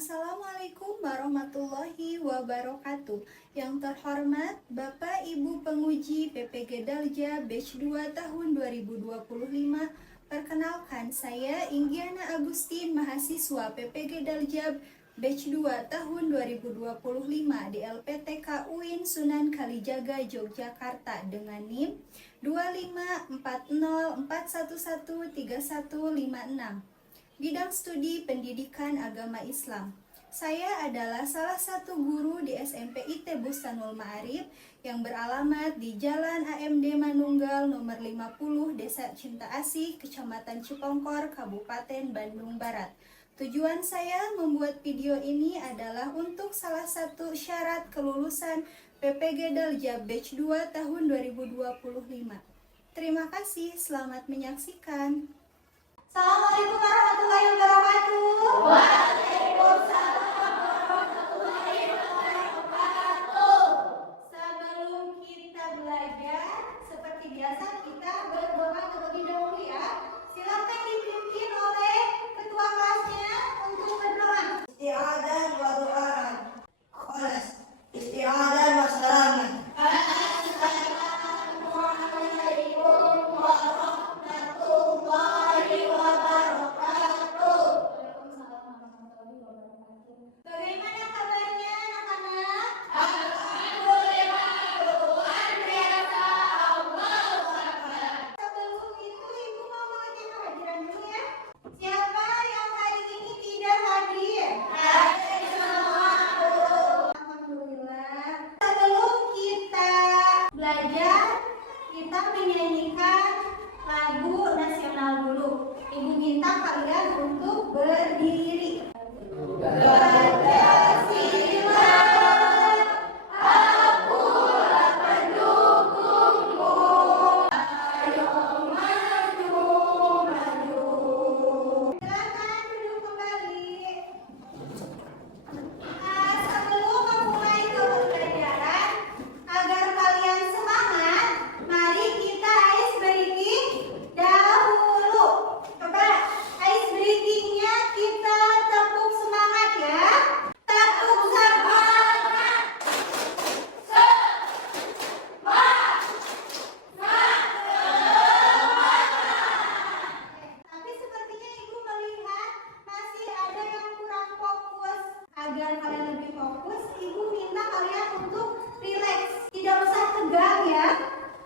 Assalamualaikum warahmatullahi wabarakatuh. Yang terhormat Bapak Ibu Penguji PPG Dalja Batch 2 tahun 2025. Perkenalkan, saya Inggiana Agustin, mahasiswa PPG Dalja Batch 2 tahun 2025 di LPTK UIN Sunan Kalijaga, Yogyakarta dengan NIM 25404113156. Bidang studi pendidikan agama Islam. Saya adalah salah satu guru di SMP IT Bustanul Ma'arif yang beralamat di Jalan AMD Manunggal nomor 50, Desa Cinta Asih, Kecamatan Cipongkor, Kabupaten Bandung Barat. Tujuan saya membuat video ini adalah untuk salah satu syarat kelulusan PPG Dalja Batch 2 tahun 2025. Terima kasih, selamat menyaksikan. Assalamualaikum warahmatullahi wabarakatuh. Waalaikumsalam warahmatullahi wabarakatuh. Sebelum kita belajar, seperti biasa kita berdoa terlebih dahulu ya. Silakan dipimpin oleh ketua kelasnya untuk berdoa. Isti'adah wa du'aan. Kholas. Isti'adah wa salaman. Assalamualaikum warahmatullahi wabarakatuh. Bagaimana kabarnya anak-anak? Alhamdulillah, luar biasa. Allahu Akbar. Sebelum itu Ibu mau mengecek kehadiran dulu ya. Siapa yang hari ini tidak hadir? Hadir semua, Bu. Alhamdulillah. Sebelum kita belajar, kita menyanyikan lagu nasional dulu. Ibu minta kalian untuk berdiri. Pancasila, akulah pendukungmu. Ayo maju, maju. Silakan duduk kembali. Sebelum memulai pembelajaran, agar kalian semangat, mari kita ice breaking dahulu. Coba ice breakingnya kita tepuk semangat ya. Tepuk semangat. Tapi sepertinya Ibu melihat masih ada yang kurang fokus. Agar kalian lebih fokus, Ibu minta kalian untuk rileks. Tidak usah tegang ya.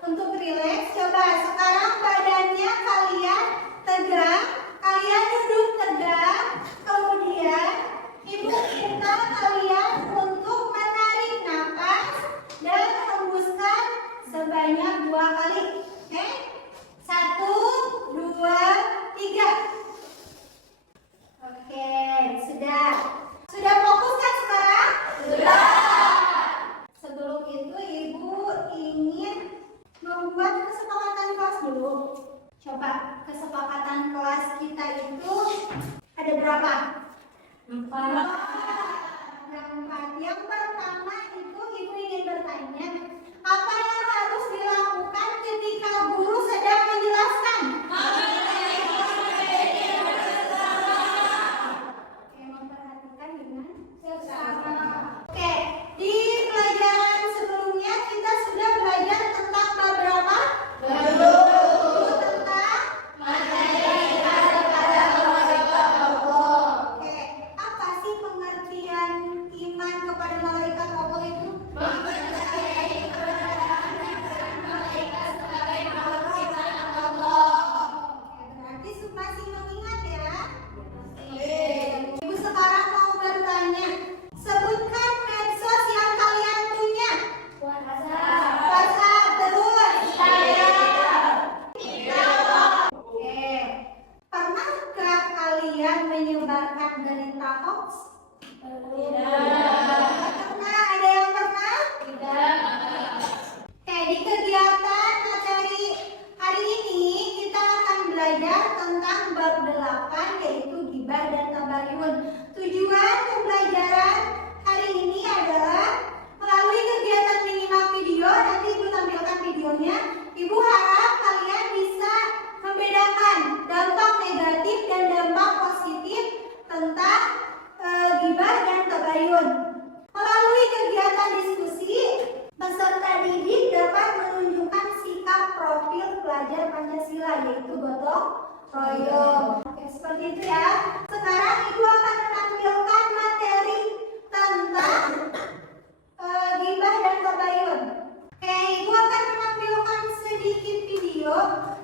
Untuk rileks, coba sekarang badannya kalian tegak. Kalian duduk tegak. Kemudian Ibu minta kalian untuk menarik napas dan hembuskan sebanyak 2 kali. Oke? 1, 2, 3. Oke, sudah. Sudah fokus kan sekarang? Sudah. Sebelum itu Ibu ingin membuat kesepakatan kelas dulu. Coba kesepakatan kelas kita itu ada berapa? 4. Ada 4. Yang pertama itu Ibu ingin bertanya, apa yang harus dilakukan ketika guru sedang menjelaskan? Oke, memperhatikan dengan sesama. Oke, di pelajaran sebelumnya kita sudah belajar tentang bab berapa? Tentang Oke, apa sih pengertian iman kepada malaikat Allah itu? Oke, berarti masih mengingat ya? Ibu sekarang mau bertanya, sebutkan medsos yang kalian punya. WhatsApp, terus Oke, pernahkah kalian menyebarkan berita hoax? Pernah? Ada yang pernah? Oke, di kegiatan materi hari ini kita akan belajar tentang bab 8 yaitu ghibah dan tabayun. Tujuan pembelajaran hari ini adalah melalui kegiatan menyimak video, nanti Ibu tampilkan videonya. Ibu harap kalian bisa membedakan dampak negatif dan dampak positif tentang ghibah tabayun. Melalui kegiatan diskusi, peserta didik dapat menunjukkan sikap profil pelajar Pancasila, yaitu gotong royong. Oke, seperti itu ya. Sekarang Ibu akan menampilkan materi tentang ghibah dan tabayun. Oke, Ibu akan menampilkan sedikit video.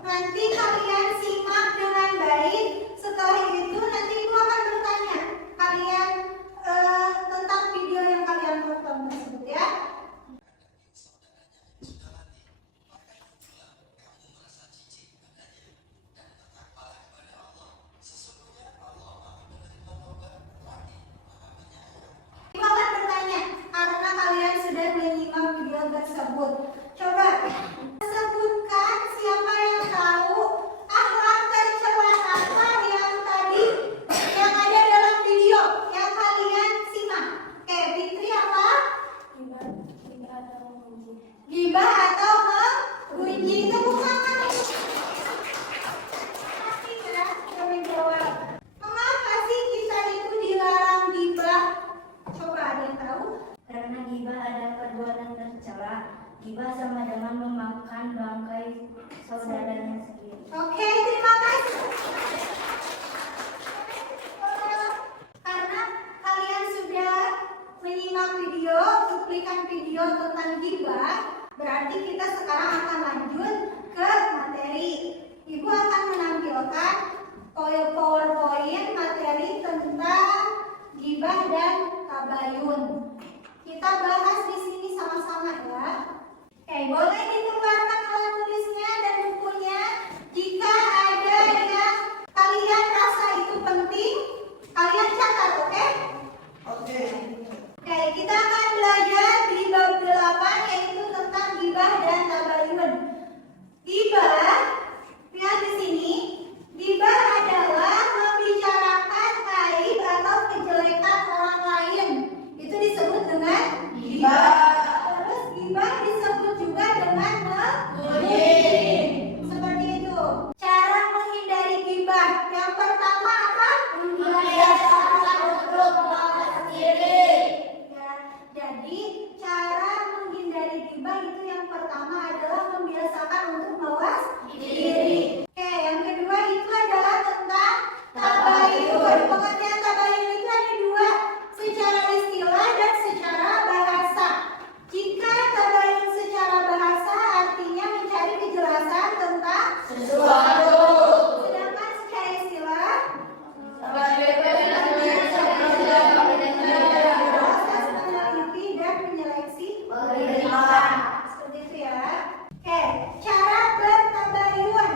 Nanti kalian simak dengan baik. Setelah itu nanti Ibu akan bertanya kalian tentang video yang kalian tonton tersebut ya. Ibu akan bertanya karena kalian sudah menyimak video tersebut. Coba sebutkan siapa yang tahu akhlak tercela apa yang tadi yang ada dalam video yang kalian simak. Oke, Fitri apa? Gibah atau menggunjing. Tepuk tangan. Pasti ya, yang menjawab. Mengapa sih kita itu dilarang gibah? Coba ada yang tahu? Karena gibah adalah perbuatan tercela. Gibah sama dengan memakan bangkai saudaranya sendiri. Oke, terima kasih. Karena kalian sudah menyimak video, cuplikan video tentang gibah, berarti kita sekarang akan lanjut ke materi. Ibu akan menampilkan PowerPoint materi tentang gibah dan tabayun. Kita bahas di sini sama-sama ya. Oke, boleh dikeluarkan alat tulisnya dan bukunya. Jika ada yang kalian rasa itu penting, kalian catat, oke? Oke. Oke, kita akan belajar di bab 8 yaitu tentang gibah dan tabayun. Gibah, lihat di sini. Gibah adalah membicarakan aib atau kejelekan orang lain. Itu disebut dengan gibah. Terus gibah disebut juga dengan menggunjing. Seperti itu. Cara menghindari gibah. Yang pertama apa? Membiasakan untuk mawas diri. Ya, jadi cara menghindari gibah itu yang pertama adalah membiasakan untuk mawas diri. Oke, yang kedua itu adalah tentang tabayun. Pengertian tabayun itu ada dua, secara istilah dan secara bahasa. Jika tabayun secara bahasa artinya mencari kejelasan tentang Sesuatu. sedangkan secara istilah Sebagai penelitian proses meneliti dan menyeleksi penerimaan. seperti itu ya. Oke, cara bertabayun.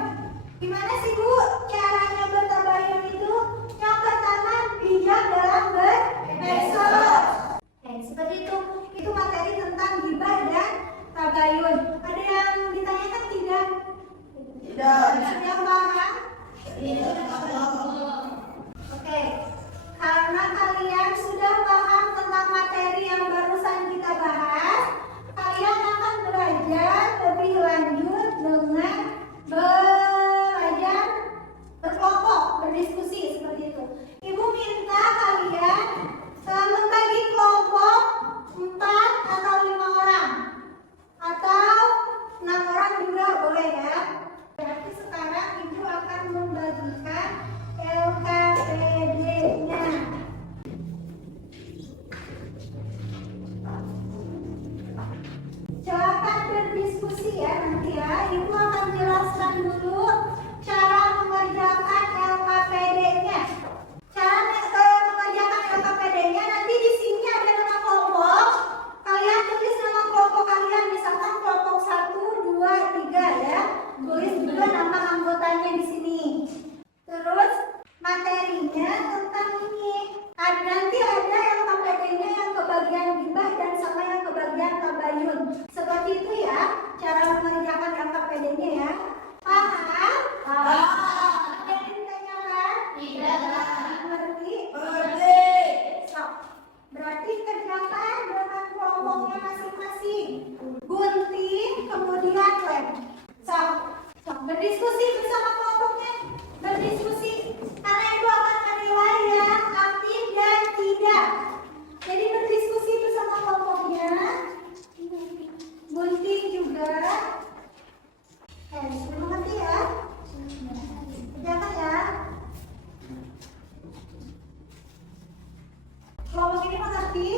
Kelompok ini mengerti?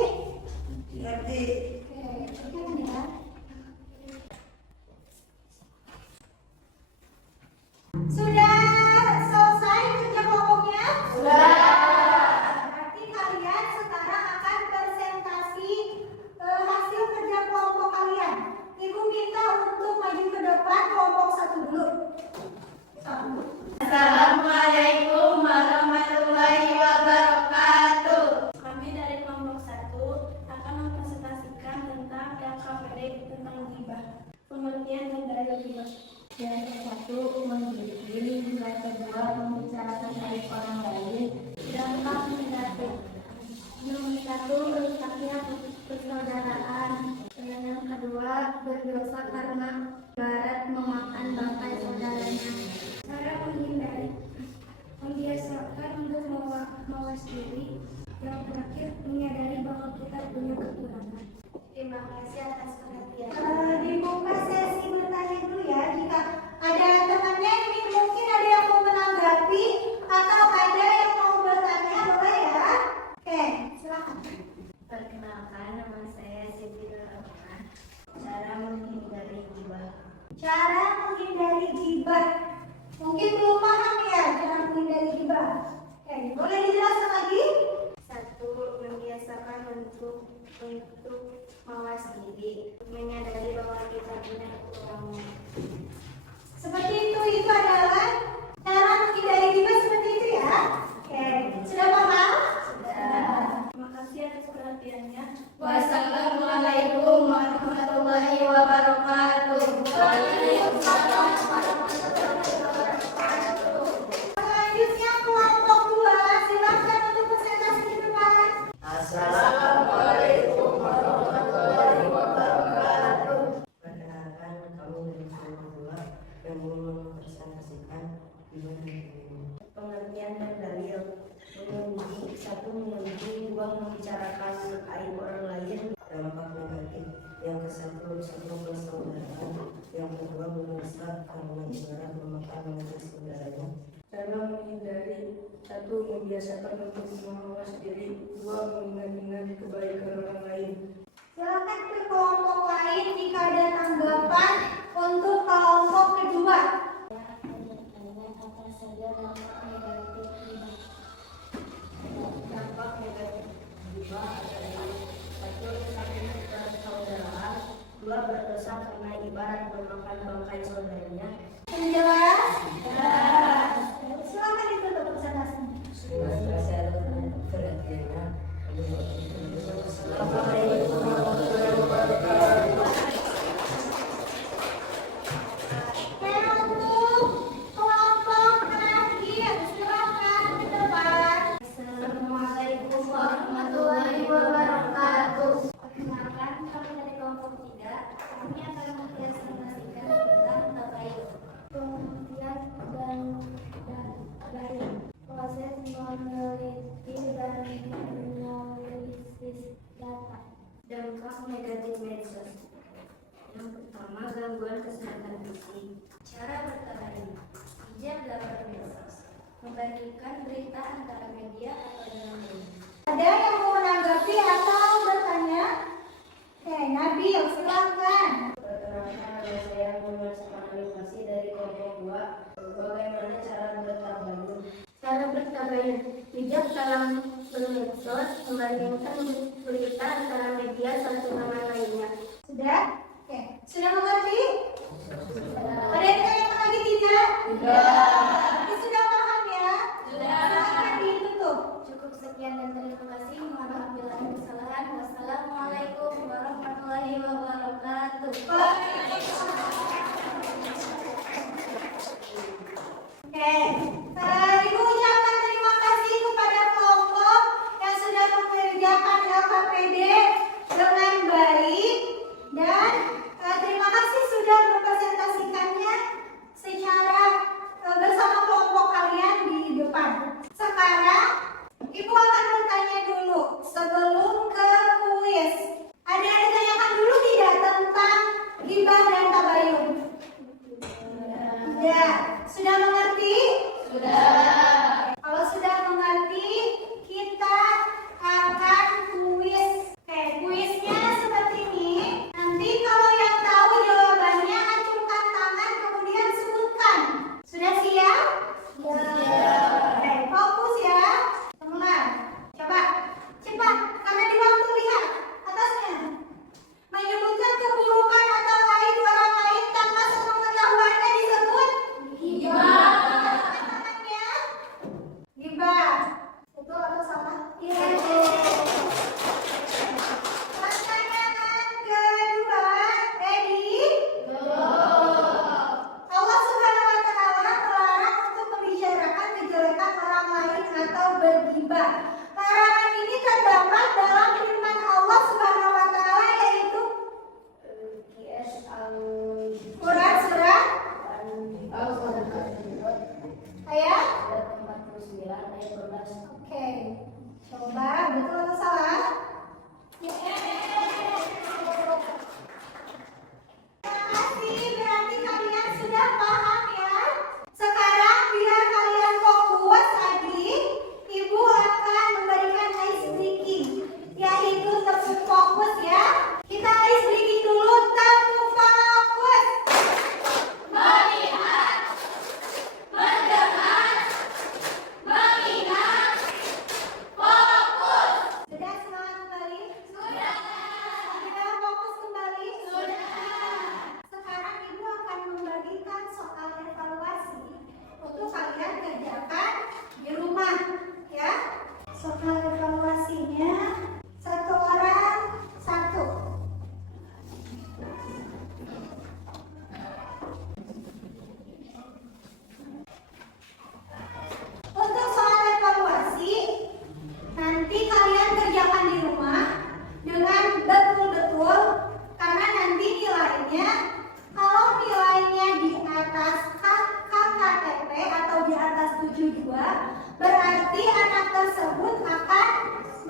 Ngerti. Oke, ya. Sudah selesai kerja kelompoknya? Sudah. Berarti kalian sekarang akan presentasi hasil kerja kelompok kalian. Ibu minta untuk maju ke depan kelompok 1 dulu. Assalamualaikum warahmatullahi wabarakatuh. Kami dari kelompok 1 akan mempresentasikan tentang LKPD tentang gibah. Pengertian dan daya gibah. Yang satu menggibah, yang kedua membicarakan aib orang lain. Dampak negatif. Yang satu rusaknya persaudaraan. Yang kedua berdosa karena barat memakan bangkai saudaranya. Cara menghindari, membiasakan untuk mawas diri. Yang terakhir menyadari bahwa kita punya kekurangan. Terima kasih atas perhatian. Dibuka sesi bertanya dulu ya. Jika ada temannya ini mungkin ada yang mau menanggapi atau ada yang mau bertanya, boleh ya? Oke, silakan. Perkenalkan, nama saya Siti Rahman. Cara menghindari gibah. Cara menghindari gibah. Mungkin belum paham ya cara menghindari gibah. Oke, boleh dijelaskan lagi? Satu, membiasakan untuk mawas diri, menyadari bahwa kita punya kekurangan. Seperti itu adalah cara menghindari gibah seperti itu ya. Oke, sudah paham? Sudah. Terima kasih atas perhatiannya. Wassalamualaikum warahmatullahi wabarakatuh. Selanjutnya kelompok 2, silakan untuk presentasi di depan. Assalamualaikum warahmatullahi wabarakatuh. Perkenalkan, kami dari kelompok 2 yang ingin mempresentasikan gibah dan namimah. Pengertian dan dalil. Memuji, satu memuji, dua membicarakan aib orang lain. Dampak negatif. Yang kesatu persaudaraan. Yang kedua berdosa karena ibarat memakan bangkai saudaranya. Cara menghindari, satu membiasakan untuk mawas diri, dua mengingat-ingat kebaikan orang lain. Silakan ke kelompok lain jika ada tanggapan untuk kelompok kedua. Apa saja dampak negatif gibah? Dampak negatif gibah adalah satu, sakit persaudaraan, dua berdosa karena ibarat memakan bangkai saudaranya. Jelas? Silakan ditutup presentasinya. Terima kasih atas perhatiannya. Assalamualaikum warahmatullahi wabarakatuh. Untuk kelompok terakhir, silakan ke depan. Assalamualaikum warahmatullahi wabarakatuh. Perkenalkan, kami dari kelompok 3. Kami akan mempresentasikan tentang tabayun. Pengertian dan baik. Proses meneliti dan menganalisis data. Dampak negatif medsos. Yang pertama, gangguan kesehatan fisik. Cara bertabayun. Bijak dalam bermedsos. Membagikan berita antara media atau dengan media. Ada yang mau menanggapi atau bertanya? Oke, Nabil, silakan. Perkenalkan, nama saya Muhammad Safani masih dari kelompok 2. Bagaimana cara bertabayun? Cara bertabayun. Bijak dalam bermedsos. Membandingkan berita antara media satu dengan lainnya. Sudah? Oke, sudah mengerti? Ada yang tanyakan lagi tidak? Ini sudah paham ya? Silakan ditutup. Cukup sekian dan terima kasih. Mohon maaf bila ada kesalahan. Wassalamualaikum warahmatullahi wabarakatuh. Oke, Ibu ucapkan terima kasih kepada kelompok yang sudah mengerjakan LKPD dengan baik dan terima kasih sudah mempresentasikannya secara bersama kelompok kalian di depan. Sekarang Ibu akan bertanya dulu sebelum ke kuis.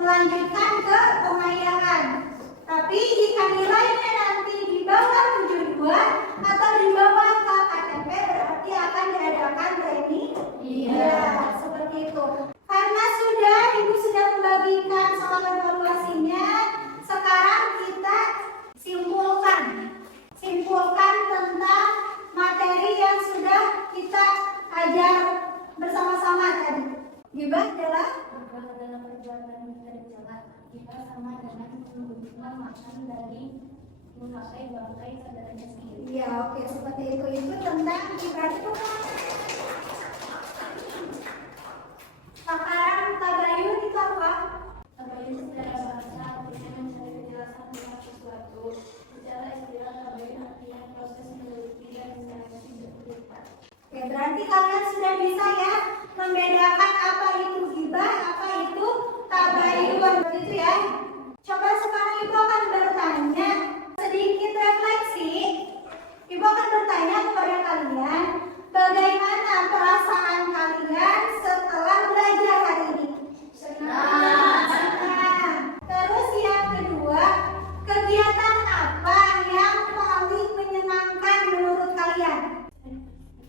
melanjutkan ke pengayaan. Tapi jika nilainya nanti di bawah 72 atau di bawah KKMP berarti akan diadakan training. Iya, seperti itu. Karena Ibu sudah membagikan soal evaluasinya, sekarang kita simpulkan tentang materi yang sudah kita ajar bersama-sama tadi. Gibah adalah Dalam perbuatan tercela, kita sama dengan menunjukkan makan dari memakai bangkai saudaranya sendiri. iya, oke, seperti itu tentang gibah itu. Takaran tabayun itu apa? Tabayun secara bahasa artinya mencari kejelasan tentang sesuatu. Secara istilah tabayun artinya proses meneliti dan mencermati berita. Oke, berarti kalian sudah bisa ya membedakan apa itu gibah, apa itu tabayun, begitu ya. Coba sekarang Ibu akan bertanya, sedikit refleksi. Ibu akan bertanya kepada kalian, bagaimana perasaan kalian setelah belajar hari ini? Senang. Terus yang kedua, kegiatan apa yang paling menyenangkan menurut kalian?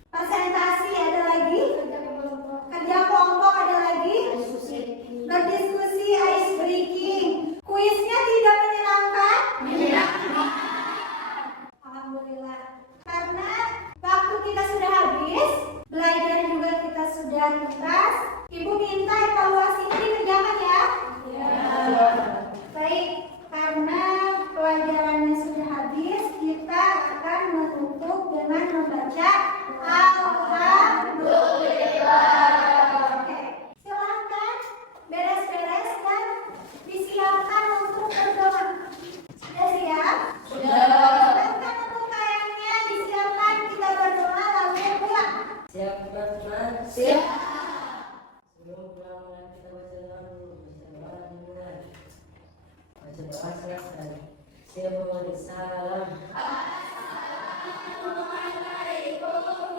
Presentasi ada lagi? Kerja kelompok ada lagi? Berdiskusi, ice breaking. Kuisnya tidak menyenangkan? Alhamdulillah. Karena waktu kita sudah habis, belajar juga kita sudah tuntas. Ibu minta evaluasinya dikerjakan ya? Baik, karena pelajarannya sudah habis, kita akan menutup dengan membaca Alhamdulillah. Oke, silakan beres-beres dan disiapkan untuk berdoa. Sudah siap? Silakan untuk kainnya disiapkan, kita berdoa lalu pulang. Siap teman-teman? Siap. Sebelum pulang kita baca doa dulu. Baca doa dimulai. Baca doa selesai. Saya mohon salam. Assalamualaikum